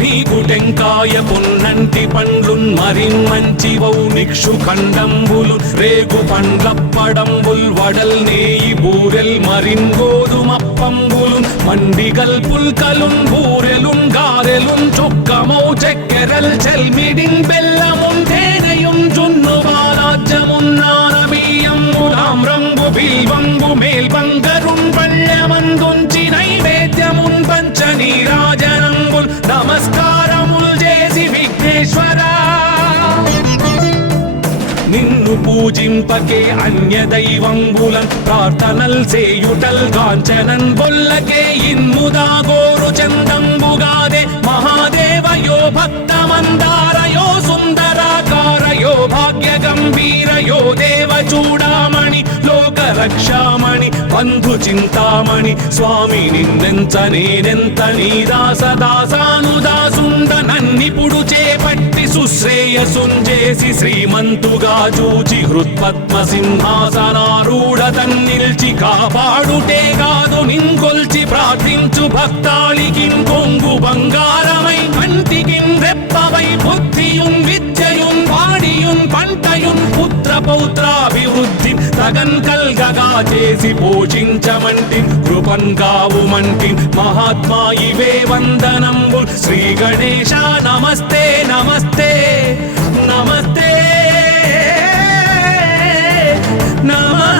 నీకు టెంకాయ పొన్నంటి పండ్లున్ మరిన్ మంచివౌ నిక్షు ఖండంబులు రేగు పండ్లప్పడంబుల్ వడల్ నేయి బూరెల్ మరిన్ గోధుమప్పంబులు మండిగల్ పుల్కలున్ బూరెలున్ గారెలున్ చొక్కమౌ చెక్కెరల్ చెల్మిడిన్ బెల్లమున్ తేనెయున్ జున్ను బాలాజ్యమున్ నానబియ్యంబులామ్రంబు బిల్వంబు మేల్బంగరున్ పళ్ళమందుంచి నైవేద్యమున్ పంచ నీరాజనంబుల్ నమస్కారముల్ చేసి విఘ్నేశ్వరా నిన్ను పూజింపకే అన్య దైవంబులన్ ప్రార్థనల్ సేయుటల్ కాంచనన్ బొల్లకే ఇన్ముదా గోరు చందంబుగాదే మహాదేవయో భక్తమందారయో సుందరాకారయో భాగ్య గంభీరయో దేవ చూడామణి లోక రక్షామణి బంధు చింతామణి స్వామి నిన్నెంత నేనెంత నీ దాసదాసానుదాసుండ నన్నిపుడు చేపట్టి సుశ్రేయసుంజేసి శ్రీమంతుగా చూచి హృత్పద్మ సింహాసనారూఢ తన్నిల్చి కాపాడుటే కాదు నింకొల్చి ప్రార్థించు భక్తాళికి కొంగు బంగారమై కంటికి రెప్పవై బుద్ధియున్ విద్యయున్ వాడియున్ పంటయున్ పుత్ర పౌత్రాభివృద్ధి తగన్ కల్గగా చేసి పోషించమంటి కృపన్ కావుమంటి మహాత్మా ఇవే వందనంబు శ్రీ గణేశ నమస్తే నమస్తే నమస్తే నమః.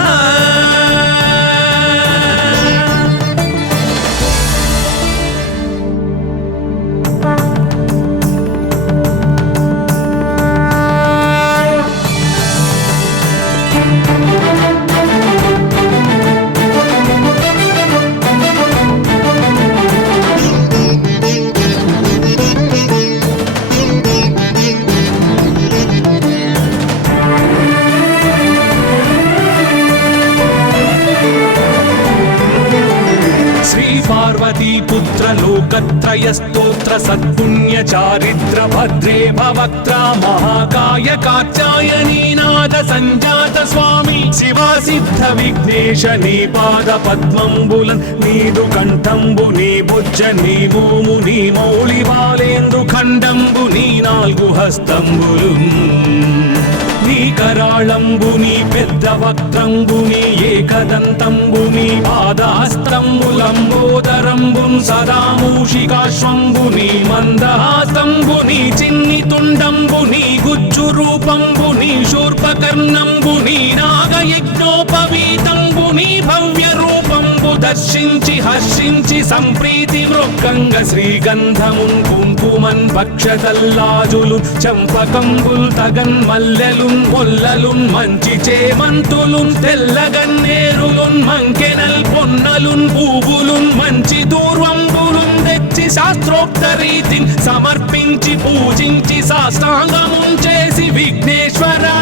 శ్రీ పార్వతీ పుత్ర లోకత్రయ స్తోత్ర సత్పుణ్య చారిత్ర భద్రే భవక్త్ర మహాకాయ కాత్యాయనీనాథ సంజాత స్వామి శివా సిద్ధ విఘ్నేశ నీ పాద పద్మంబులన్ నీదు కంఠంబు నీ బుజ్జ నీ భూము నీ మౌళి బాలేందు ఖండంబు నీ నాలుగు హస్తంబులు నీ కరాళంబుని పెద్ద వక్త్రంబుని ఏకదంతంబుని పాదాస్తంబులంబోదరంబున్ సదా మూషికాశ్వంబుని మందహాస్తంబుని చిన్ని తుండంబుని గుజ్జు రూపంబుని శూర్పకర్ణంబుని నాగయజ్ఞోపవీతంబుని భవ్య రూపంబు దర్శించి హర్షించి సంప్రీతి వృక్కంగ శ్రీగంధమున్ కుంకుమన్ భక్షతల్లాజులు చంపకంబుల్ తగన్ మల్లెలున్ మొల్లలున్ మంచి చేమంతులున్ తెల్లగన్నేరులున్ మంకెనల్ పొన్నలున్ పూవులున్ మంచి దూర్వంబులున్ తెచ్చి శాస్త్రోక్త రీతిని సమర్పించి పూజించి సాష్టాంగమున్ చేసి విఘ్నేశ్వరా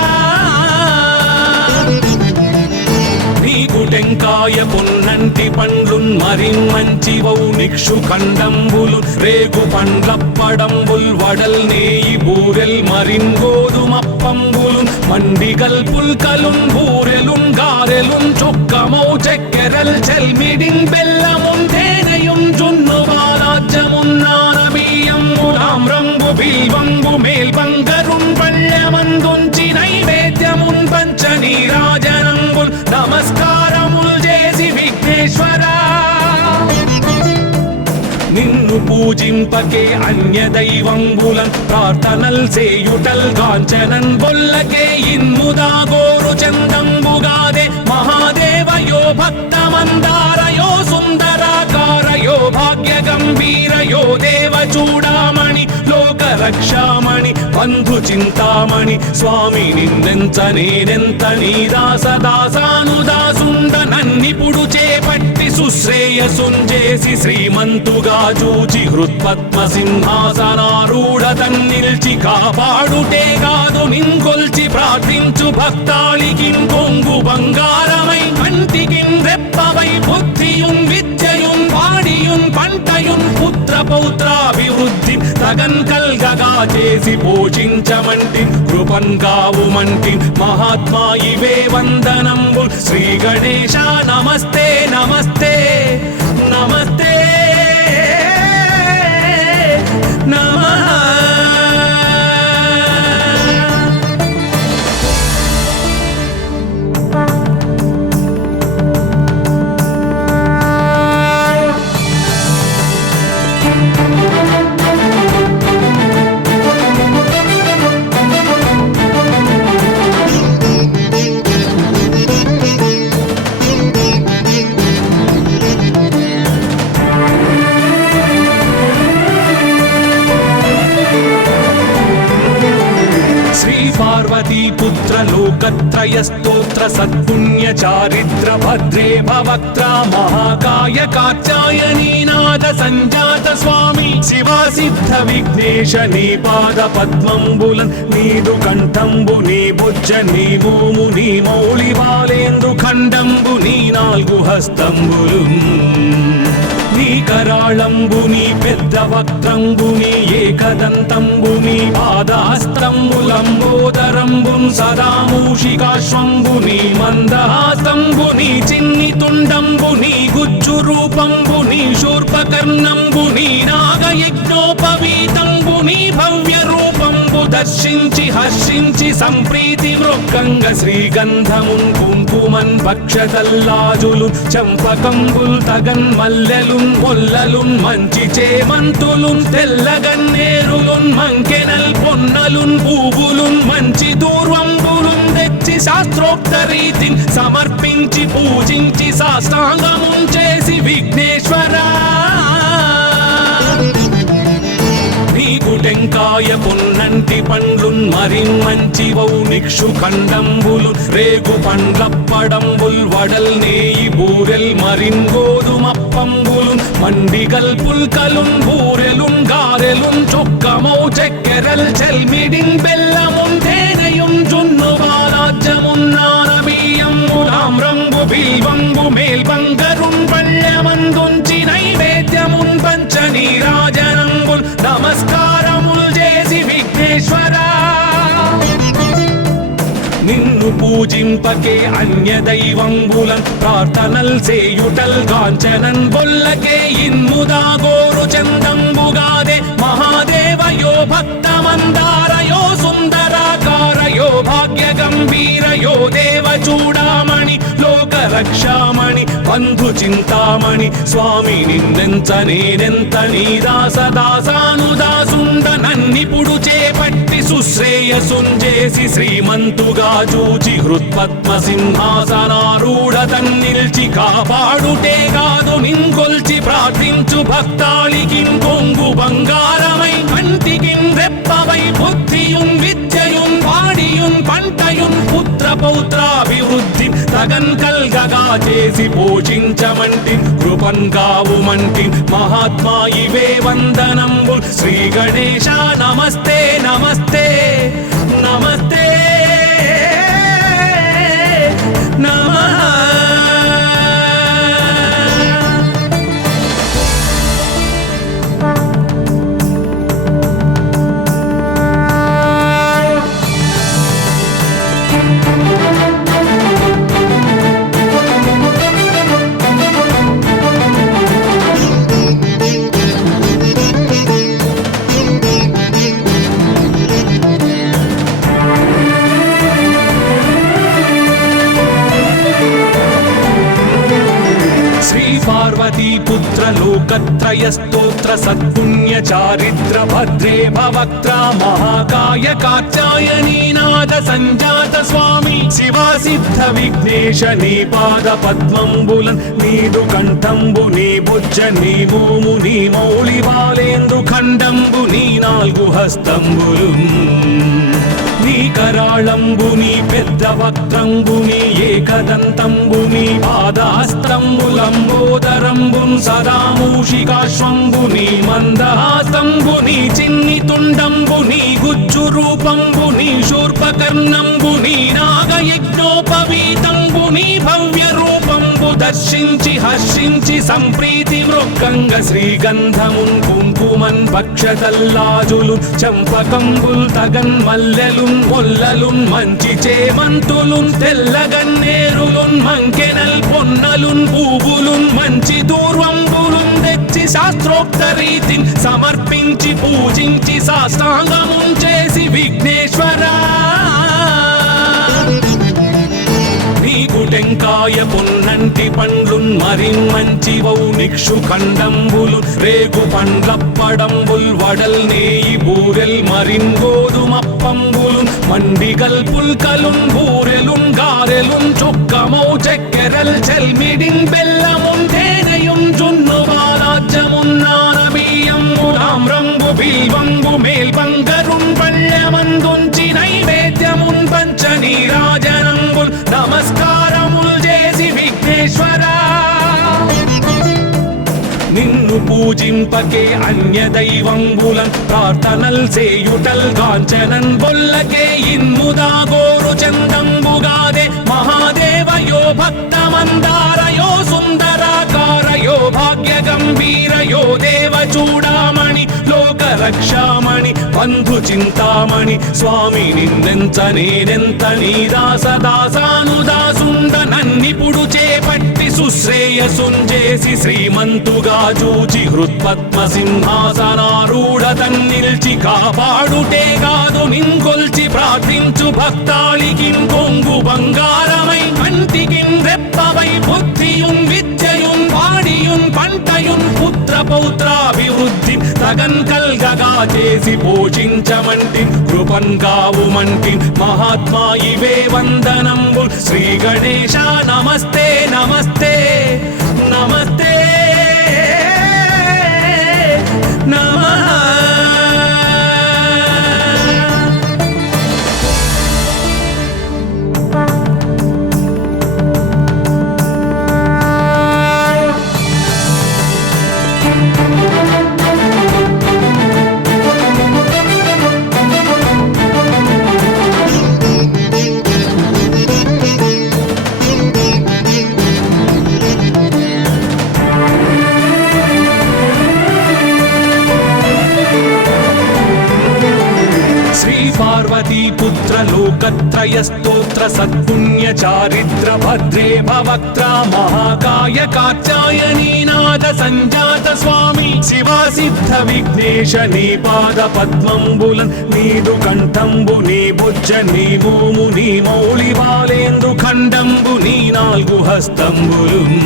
నీకు టెంకాయ పొన్నంటి పండ్లున్ మరిన్ మంచి వౌ నిక్షు ఖండంబులు రేగు పండ్లప్పడంబుల్ వడల్ నేయి బూరెల్ మరిన్ గోధుమప్పంబులు మండిగల్ పుల్కలున్ బూరెలున్ గారెలున్ చొక్కమౌ చెక్కెరల్ చెల్మిడిన్ బెల్లమున్ తేనెయున్ జున్ను బాలాజ్యమున్ నానబియ్యంబులామ్రంబు బిల్వంబు మేల్బంగరున్ పళ్ళెమందుంచి నైవేద్యమున్ పంచ నీరాజనంబుల్ నమస్కారముల్ చేసి విఘ్నేశ్వరా నిన్ను పూజింపకే అన్య దైవంబులన్ ప్రార్థనల్ సేయుటల్ కాంచనన్ బొల్లకే ఇన్ముదా గోరు చందంబుగాదే మహాదేవయో భక్తమందారయో సుందరాకారయో భాగ్య గంభీరయో దేవ చూడామణి లోక రక్షామణి బంధు చింతామణి స్వామి నిన్నెంత నేనెంత నీ దాసదాసానుదాసుండ నన్నిపుడు చేపట్టి సుశ్రేయసుంజేసి శ్రీమంతుగా చూచి హృత్పద్మ సింహాసనారూఢ తన్నిల్చి కాపాడుటే కాదు నింకొల్చి ప్రార్థించు భక్తాళికిన్ కొంగు బంగారమై కంటికిన్ రెప్పవై బుద్ధియున్ విద్యయున్ వాడియున్ పంటయున్ పుత్ర పౌత్రాభివృద్ధి తగన్ కల్గగా చేసి పోషించమంటి కృపన్ కావుమంటి మహాత్మా ఇవే వందనంబు శ్రీ గణేశ నమస్తే నమస్తే నమస్తే నమః పార్వతీ పుత్ర లోకత్రయ స్తోత్ర సత్పుణ్య చారిత్ర భద్రే భవక్త్ర మహాకాయ కాత్యాయనీనాథ సంజాత స్వామి శివా సిద్ధ విఘ్నేశ నీ పాద పద్మంబులన్ నీదు కంఠంబు నీ బుజ్జ నీ భూము నీ మౌళి బాలేందు ఖండంబు నీ నాలుగు హస్తంబులు నీ కరాళంబుని పెద్ద వక్త్రంబుని ఏకదంతంబుని పాదాస్తంబులంబోదరంబున్ సదా మూషికాశ్వంబుని మందహాస్తంబుని చిన్ని తుండంబుని గుజ్జు రూపంబుని శూర్పకర్ణంబుని నాగయజ్ఞోపవీతంబుని భవ్య రూపంబు దర్శించి హర్షించి సంప్రీతి వృక్కంగ శ్రీగంధమున్ కుంకుమన్ భక్షతల్లాజులు చంపకంబుల్ తగన్ మల్లెలున్ మొల్లలున్ మంచి చేమంతులున్ తెల్లగన్నేరులున్ మంకెనల్ పొన్నలున్ పూవులున్ మంచి దూర్వంబులున్ తెచ్చి శాస్త్రోక్త రీతిని సమర్పించి పూజించి సాష్టాంగమున్ చేసి విఘ్నేశ్వరా నీకు టెంకాయ పొన్నంటి పండ్లున్ మరిన్ మంచి వౌ నిక్షు ఖండంబులు రేగు పండ్లప్పడంబుల్ వడల్ నేయి బూరెల్ మరిన్ గోధుమప్పంబులు మండిగల్ పుల్కలున్ బూరెలున్ గారెలున్ చొక్కమౌ చెక్కెరల్ చెల్మిడిన్ బెల్లమున్ తేనెయున్ జున్ను బాలాజ్యమున్ నానబియ్యంబులామ్రంబు బిల్వంబు మేల్బంగరున్ పళ్ళెమందుంచి పూజింపకే అన్య దైవంబులన్ ప్రార్థనల్ సేయుటల్ గాంచనన్ బొల్లకే ఇన్ముదా గోరు చందంబుగాదే మహాదేవయో భక్తమందారయో సుందరాకారయో భాగ్య గంభీరయో దేవ చూడామణి లోక రక్షామణి బంధు చింతామణి స్వామి నిన్నెంత నేనెంత నీ దాసదాసానుదాసుండ నన్నిపుడు చేపట్టి సుశ్రేయసుంజేసి శ్రీమంతుగా చూచి హృత్పద్మ సింహాసనారూఢ తన్నిల్చి కాపాడుటే కాదు నింకొల్చి ప్రార్థించు భక్తాళికిన్ కొంగు బంగారమై కంటికిన్ రెప్పవై బుద్ధియున్ విద్యయున్ వాడియున్ పంటయున్ పుత్ర పౌత్రాభివృద్ధి తగన్ కల్గగా చేసి పోషించమంటి కృపన్ కావుమంటి మహాత్మా ఇవే వందనంబు శ్రీ గణేశ నమస్తే నమస్తే నమస్తే నమః. पार्वतीपुत्र लोकत्रय स्तोत्र सत्पुण्य चारित्र भद्रे भवक्त्रा महाकाय कात्यायनीनाद संजात स्वामी शिवा सिद्ध विघ्नेश नी पाद पद्मंबुलन् नीदु कंठंबु नी बुज्ज नी भूमु नी मौళి బాలేందు ఖండంబు నీ నాలుగు హస్తంబులున్ నీ కరాళంబుని పెద్ద వక్త్రంబుని ఏకదంతంబుని పాదాస్తంబులంబోదరంబున్ సదా మూషికాశ్వంబుని మందహాసంబుని చిన్ని తుండంబుని గుజ్జు రూపంబుని శూర్పకర్ణంబుని నాగయజ్ఞోపవీతంబుని భవ్య రూపంబు దర్శించి హర్షించి సంప్రీతి మృక్కంగ శ్రీగంధమున్ కుంకుమన్ భక్షతల్లాజులు చంపకంబుల్ తగన్ మల్లెలున్ మొల్లలున్ మంచి చేమంతులున్ తెల్లగన్నేరులున్ మంకెనల్ పొన్నలున్ పూవులున్ మంచి దూర్వంబులున్ తెచ్చి శాస్త్రోక్త రీతిని సమర్పించి పూజించి సాష్టాంగమున్ చేసి విఘ్నేశ్వరా నీకు టెంకాయ పొన్నంటి పండ్లున్ మరిన్ మంచివౌ నిక్షు ఖండంబులు రేగు పండ్లప్పడంబుల్ వడల్ నేయి బూరెల్ మరిన్ గోధుమప్పంబులు మండిగల్ పుల్కలున్ బూరెలున్ గారెలున్ చొక్కమౌ చక్కెరల్ చెల్మిడిన్ బెల్లమున్ తేనెయున్ జున్ను బాలాజ్యమున్ నానబియ్యంబులామ్రంబు బిల్వంబు మేల్బంగరున్ పళ్ళమందుంచి నైవేద్యమున్ పంచ నీరాజనంబుల్ నమస్కారముల్ చేసి విఘ్నేశ్వరా నిన్ను పూజింపకే అన్య దైవంబులన్ ప్రార్థనల్ సేయుటల్ గాంచనన్ బొల్లకే ఇన్ముదా గోరు చందంబుగాదే మహాదేవయో భక్తమందారయో సుందరాకారయో భాగ్య గంభీరయో దేవ చూడామణి లోక రక్షామణి బంధు చింతామణి స్వామి నిన్నెంత నేనెంత నీ దాసదాసానుదాసుండ నన్నిపుడు చేపట్టి సుశ్రేయసుంజేసి శ్రీమంతుగా చూచి హృత్పద్మ సింహాసనారూఢ తన్నిల్చి కాపాడుటే కాదు నింకొల్చి ప్రార్థించు భక్తాళికిన్ కొంగు బంగారమై కంటికిన్ రెప్పవై బుద్ధియున్ విద్యయున్ వాడియున్ పంటయున్ పుత్ర పౌత్రాభివృద్ధి తగన్ కల్గగా చేసి పోషించమంటి కృపన్ కావుమంటి మహాత్మా ఇవే వందనంబు శ్రీ గణేశ నమస్తే నమస్తే నమస్తే నమః. पार्वतीपुत्र लोकत्रयस्तोत्र सत्पुण्य चारित्र भद्रे भवक्त्रा महाकाय कात्यायनीनाथ संजात स्वामी शिवा सिद्ध विघ्नेश नी पाद पद्मंबुलन् नीदु कंठंबु नी बुज्ज नी भूमु नी मौళి బాలేంద్రు ఖండంబు నీ నాలుగు హస్తంబులున్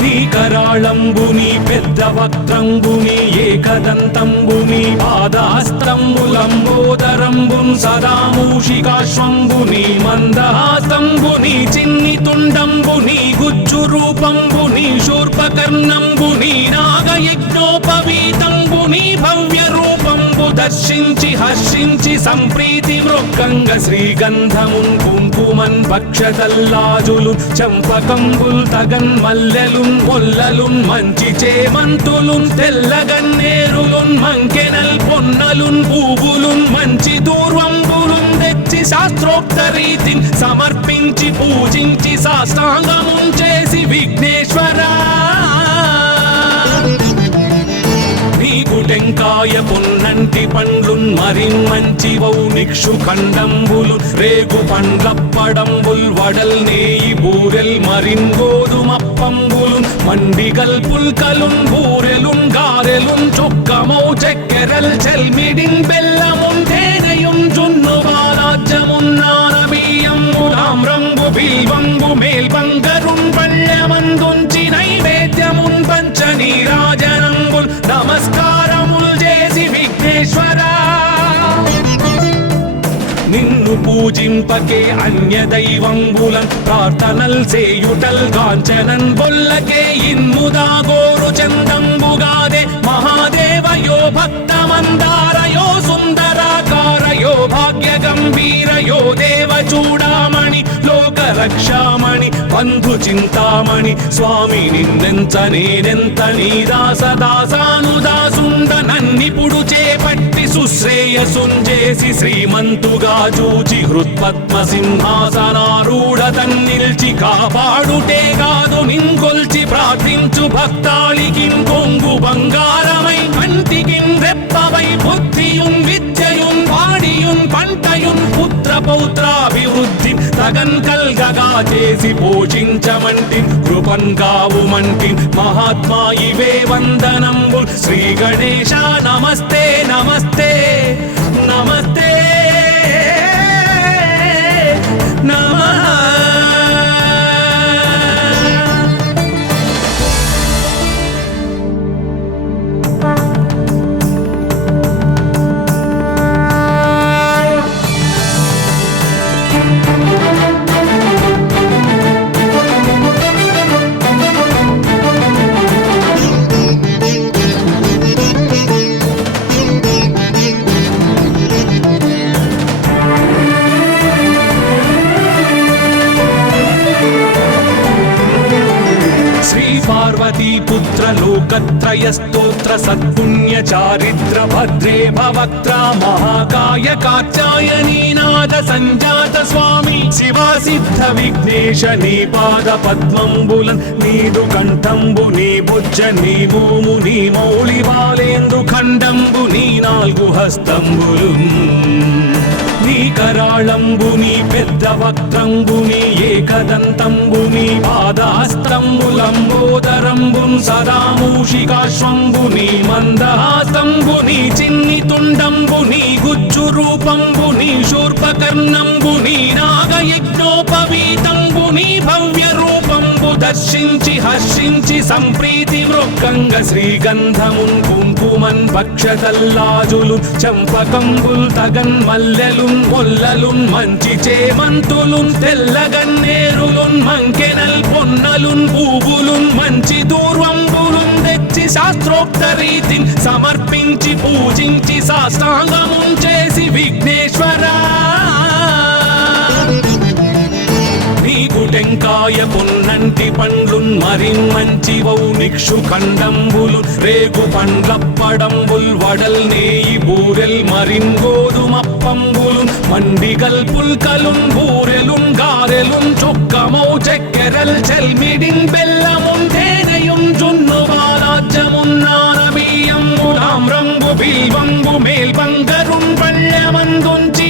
నీ కరాళంబుని పెద్ద వక్త్రంబుని ఏకదంతంబుని పాదహస్తంబులంబోదరంబున్ సదా మూషికాశ్వంబుని మందహాస్తంబుని చిన్ని తుండంబుని గుజ్జు రూపంబుని శూర్పకర్ణంబుని నాగయజ్ఞోపవీతంబుని భవ్య రూపంబు దర్శించి హర్షించి సంప్రీతి మృక్కంగ శ్రీగంధమున్ కుంకుమన్ భక్షతల్లాజులు చంపకంబుల్ తగన్ మల్లెలున్ మొల్లలున్ మంచి చేమంతులున్ తెల్లగన్నేరులున్ మంకెనల్ పొన్నలున్ పూవులున్ మంచి దూర్వంబులున్ తెచ్చి శాస్త్రోక్త రీతిని సమర్పించి పూజించి సాష్టాంగమున్ చేసి విఘ్నేశ్వరా నీకు టెంకాయ పొన్నంటి పండ్లున్ మరిన్ మంచి వౌ నిక్షు ఖండంబులు రేగు పండ్లప్పడంబుల్ వడల్ నేయి బూరెల్ మరిన్ గోధుమప్పంబులు మండిగల్ పుల్కలున్ బూరెలున్ గారెలున్ చొక్కమౌ చెక్కెరల్ చెల్మిడిన్ బెల్లమున్ తేనెయున్ జున్ను బాలాజ్యమున్ నానబియ్యంబు తామ్రంబు బిల్వంబు మేల్బంగరున్ పళ్ళెమందుంచి నైవేద్యమున్ పంచ నీరాజనంబుల్ నమస్కారముల్ చేసి విఘ్నేశ్వరా నిన్ను పూజింపకే అన్య దైవంబులన్ ప్రార్థనల్ సేయుటల్ కాంచనన్ బొల్లకే ఇన్ముదా గోరు చందంబుగాదే మహాదేవయో భక్తమందారయో సుందరాకారయో భాగ్య గంభీరయో దేవ చూడామణి లోక రక్షామణి బంధు చింతామణి స్వామి నిన్నెంత నేనెంత నీ దాసదాసానుదాసుండ నన్నిపుడు చేపట్టి సుశ్రేయసుంజేసి శ్రీమంతుగా చూచి హృత్పద్మ సింహాసనారూఢ తన్నిల్చి కాపాడుటే కాదు నింకొల్చి ప్రార్థించు భక్తాళికిన్ కొంగు బంగారమై కంటికిన్ రెప్పవై బుద్ధియున్ విద్యయున్ వాడియున్ పంటయున్ పుత్ర పౌత్రాభివృద్ధి తగన్ కల్గగా చేసి పోషించమంటి కృపన్ కావుమంటి మహాత్మా ఇవే వందనంబు శ్రీ గణేశ నమస్తే నమస్తే నమస్తే నమః पार्वतीपुत्र लोकत्रयस्तोत्र सत्पुण्य चारित्र भद्रे भवक्त्रा महाकाय कात्यायनीनाथ संजात स्वामी शिवा सिद्ध विघ्नेश नी पाद पद्मंबुलन् नीदु कंठंबु नी बुज्ज नी भूमु नी मौళి బాలేంద్రు ఖండంబు నీ నాలుగు హస్తంబులున్ నీ కరాళంబుని పెద్ద వక్త్రంబుని ఏకదంతంబుని పాదహస్తంబులంబోదరంబున్ సదా మూషికాశ్వంబుని మందహాసంబుని చిన్ని తుండంబుని గుజ్జు రూపంబుని శూర్పకర్ణంబుని నాగయజ్ఞోపవీతంబుని భవ్య రూపంబు దర్శించి హర్షించి సంప్రీతి మృక్కంగ శ్రీగంధమున్ కుంకుమన్ భక్షతల్లాజులు చంపకంబుల్ తగన్ మల్లెలున్ మొల్లలున్ మంచి చేమంతులున్ తెల్లగన్నేరులున్ మంకెనల్ పొన్నలున్ పూవులున్ మంచి దూర్వంబులున్ తెచ్చి శాస్త్రోక్త రీతిని సమర్పించి పూజించి సాష్టాంగమున్ చేసి విఘ్నేశ్వరా నీకు టెంకాయ పొన్నంటి పండ్లున్ మరిన్ మంచి వౌ నిక్షు ఖండంబులు రేగు పండ్లప్పడంబుల్ వడల్ నేయి బూరెల్ మరిన్ గోధుమప్పంబులు మండిగల్ పుల్కలున్ బూరెలున్ గారెలున్ చొక్కమౌ చెక్కెరల్ చెల్మిడిన్ బెల్లమున్ తేనెయున్ జున్ను బాలాజ్యమున్ నానబియ్యంబు తామ్రంబు బిల్వంబు మేల్బంగరున్ పళ్ళెమందుంచి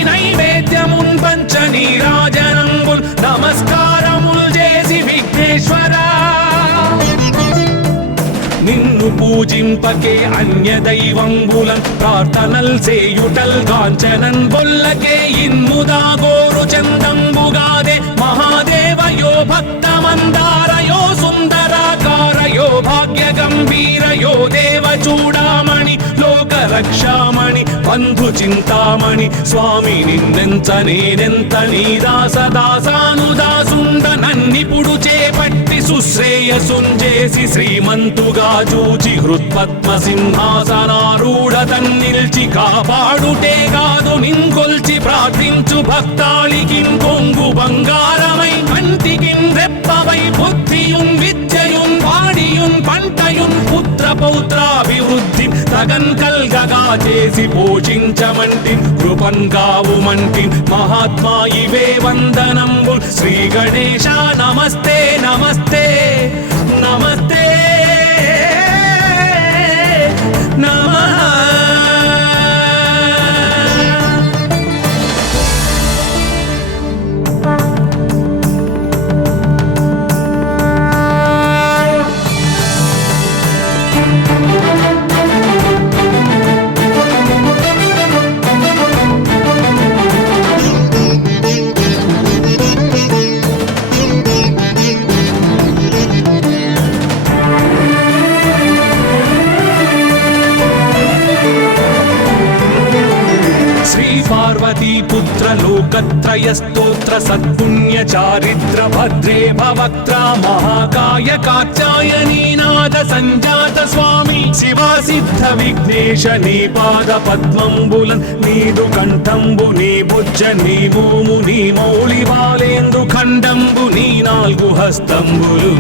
నిన్ను పూజింపకే అన్య దైవంబులన్ ప్రార్థనల్ సేయుటల్ కాంచనన్ బొల్లకే ఇన్ముదా గోరు చందంబుగాదే మహాదేవయో భక్తమందారయో సుందరాకారయో భాగ్య గంభీరయో దేవ చూడామణి లోక రక్షామణి బంధు చింతామణి స్వామి నిన్నెంత నేనెంత నీ దాసదాసానుదాసుండ నన్నిపుడు చేపట్టి సుశ్రేయసుంజేసి శ్రీమంతుగా చూచి హృత్పద్మ సింహాసనారూఢ తన్నిల్చి కాపాడుటే కాదు నింకొల్చి ప్రార్థించు భక్తాళికిం కొంగు బంగారమై కంటికిం రెప్పవై బుద్ధియుం విద్యయుం వాడియుం పంటయుం పుత్ర పౌత్రాభివృద్ధి తగన్ కల్గగా చేసి పోషించమంటి కృపన్ కావుమంటి మహాత్మా ఇవే వందనంబు శ్రీ గణేశ నమస్తే నమస్తే నమస్తే నమః. పార్వతీ పుత్ర లోకత్రయ స్తోత్ర సత్పుణ్య చారిత్ర భద్రే భవక్త్ర మహాకాయ కాత్యాయనీనాథ సంజాత స్వామి శివా సిద్ధ విఘ్నేశ నీ పాద పద్మంబులన్ నీదు కంఠంబు నీ బుజ్జ నీ భూము నీ మౌళి బాలేందు ఖండంబు నీ నాలుగు హస్తంబులు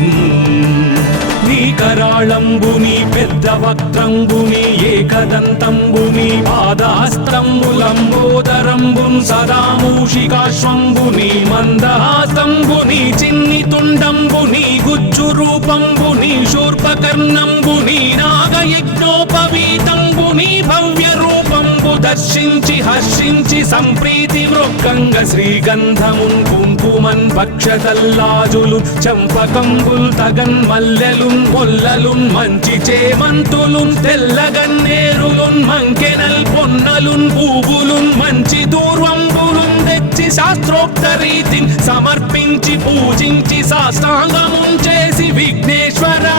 నీ కరాళంబుని పెద్ద వక్త్రంబుని ఏకదంతంబుని పాదహస్తంబులంబోదరంబున్ సదా మూషికాశ్వంబుని మందహాసంబుని చిన్ని తుండంబుని గుజ్జు రూపంబుని శూర్పకర్ణంబుని నాగయజ్ఞోపవీతంబుని భవ్య రూపంబు దర్శించి హర్షించి సంప్రీతి వృక్కంగ శ్రీగంధమున్ కుంకుమన్ పక్షతల్లాజులు చంపకంబుల్ తగన్ మల్లెలు మొల్లలున్ మంచి చేమంతులున్ తెల్లగన్నేరులున్ మంకెనల్ పొన్నలున్ పూవులున్ మంచి దూర్వంబులున్ తెచ్చి శాస్త్రోక్త రీతిని సమర్పించి పూజించి సాష్టాంగమున్ చేసి విఘ్నేశ్వరా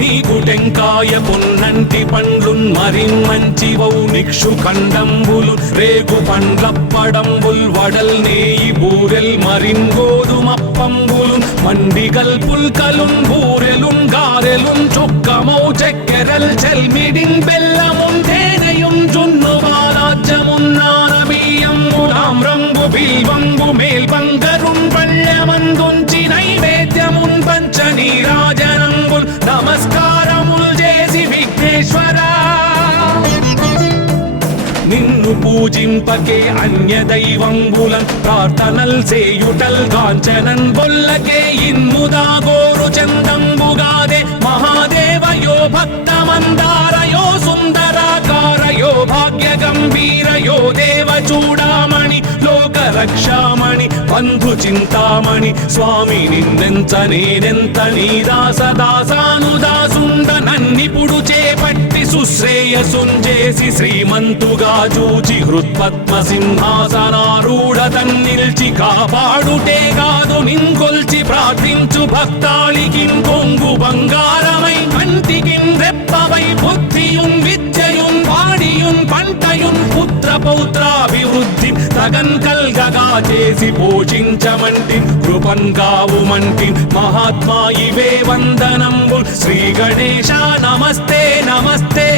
నీకు టెంకాయ పొన్నంటి పండ్లున్ మరిన్ మంచివౌ నిక్షు ఖండంబులు రేగు పండ్లప్పడంబుల్ వడల్ నేయి బూరెల్ మరిన్ గోధుమప్పంబులు మండిగల్ పుల్కలున్ బూరెలున్ గారెలున్ చొక్కమౌ చక్కెరల్ చెల్మిడిన్ బెల్లమున్ తేనెయున్ జున్ను బాలాజ్యమున్ నానబియ్యంబులామ్రంబు బిల్వంబు మేల్బంగరున్ పళ్ళమందుంచి నైవేద్యమున్ పంచనీరాజనంబుల్ నమస్కారముల్ చేసి విఘ్నేశ్వరా నిన్ను పూజింపకే అన్య దైవంబులన్ ప్రార్థనల్ సేయుటల్ కాంచనన్ బొల్లకే ఇన్ముదా గోరు చందంబుగాదే మహాదేవయో భక్తమందారయో సుందరాకారయో భాగ్య గంభీరయో దేవ చూడామణి లోక రక్షామణి బంధు చింతామణి స్వామి నిన్నెంత నేనెంత నీ దాసదాసానుదాసుండ నన్నిపుడు చేపట్టి సుశ్రేయసుంజేసి శ్రీమంతుగా చూచి హృత్పద్మ సింహాసనారూఢ తన్నిల్చి కాపాడుటే కాదు నింకొల్చి ప్రార్థించు భక్తాళికిం కొంగు బంగారమై కంటికిం రెప్పవై బుద్ధియుం విద్యయుం వాడియుం పంటయుం పుత్ర పౌత్రాభివృద్ధి తగన్ కల్గగా చేసి పోషించమంటి కృపన్ కావుమంటి మహాత్మా ఇవే వందనంబు శ్రీ గణేశ నమస్తే నమస్తే